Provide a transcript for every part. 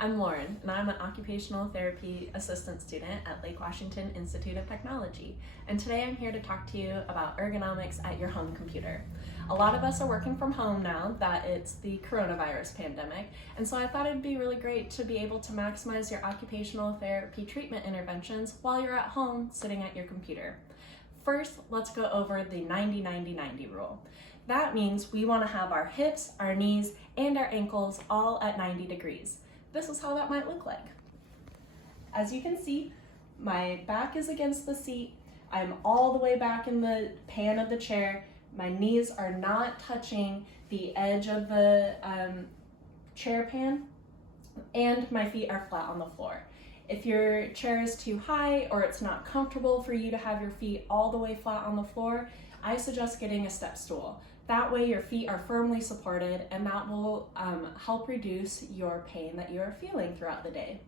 I'm Lauren, and I'm an occupational therapy assistant student at Lake Washington Institute of Technology. And today I'm here to talk to you about ergonomics at your home computer. A lot of us are working from home now that it's the coronavirus pandemic, and so I thought it'd be really great to be able to maximize your occupational therapy treatment interventions while you're at home sitting at your computer. First, let's go over the 90-90-90 rule. That means we want to have our hips, our knees, and our ankles all at 90 degrees. This is how that might look like. As you can see, my back is against the seat. I'm all the way back in the pan of the chair. My knees are not touching the edge of the chair pan, and my feet are flat on the floor. If your chair is too high or it's not comfortable for you to have your feet all the way flat on the floor, I suggest getting a step stool. That way your feet are firmly supported, and that will help reduce your pain that you are feeling throughout the day.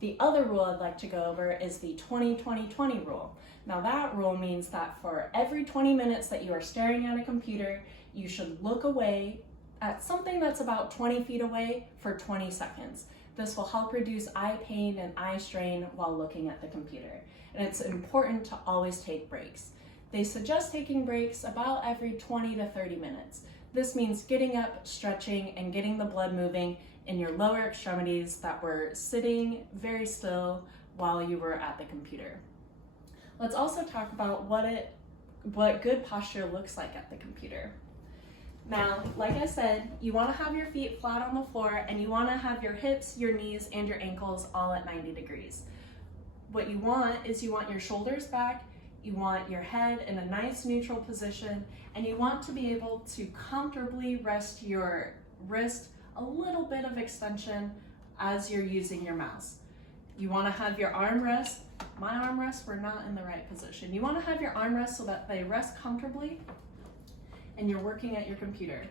The other rule I'd like to go over is the 20-20-20 rule. Now that rule means that for every 20 minutes that you are staring at a computer, you should look away at something that's about 20 feet away for 20 seconds. This will help reduce eye pain and eye strain while looking at the computer. And it's important to always take breaks. They suggest taking breaks about every 20 to 30 minutes. This means getting up, stretching, and getting the blood moving in your lower extremities that were sitting very still while you were at the computer. Let's also talk about what good posture looks like at the computer. Now, like I said, you want to have your feet flat on the floor, and you want to have your hips, your knees, and your ankles all at 90 degrees. What you want is you want your shoulders back, you want your head in a nice neutral position, and you want to be able to comfortably rest your wrist a little bit of extension as you're using your mouse. You want to have your armrests. My armrests were not in the right position. You want to have your armrests so that they rest comfortably and you're working at your computer.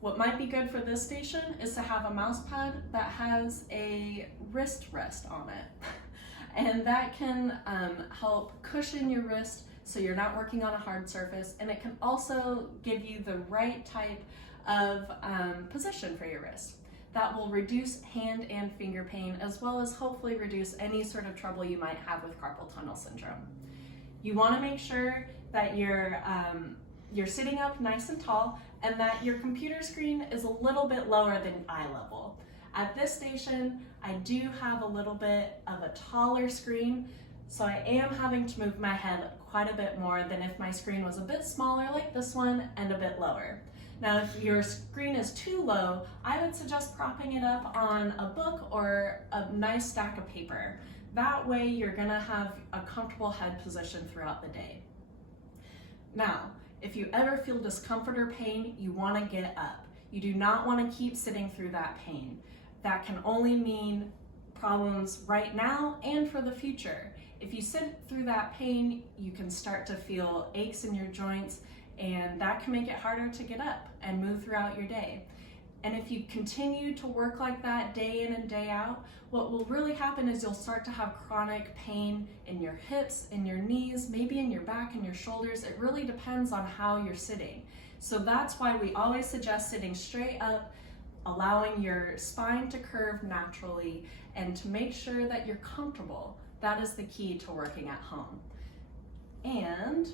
What might be good for this station is to have a mouse pad that has a wrist rest on it. And that can help cushion your wrist so you're not working on a hard surface, and it can also give you the right type of position for your wrist. That will reduce hand and finger pain, as well as hopefully reduce any sort of trouble you might have with carpal tunnel syndrome. You want to make sure that you're sitting up nice and tall, and that your computer screen is a little bit lower than eye level. At this station, I do have a little bit of a taller screen, so I am having to move my head quite a bit more than if my screen was a bit smaller like this one and a bit lower. Now, if your screen is too low, I would suggest propping it up on a book or a nice stack of paper. That way you're gonna have a comfortable head position throughout the day. Now, if you ever feel discomfort or pain, you wanna get up. You do not wanna keep sitting through that pain. That can only mean problems right now and for the future. If you sit through that pain, you can start to feel aches in your joints, and that can make it harder to get up and move throughout your day. And if you continue to work like that day in and day out, what will really happen is you'll start to have chronic pain in your hips, in your knees, maybe in your back and your shoulders. It really depends on how you're sitting. So that's why we always suggest sitting straight up, allowing your spine to curve naturally, and to make sure that you're comfortable. That is the key to working at home. And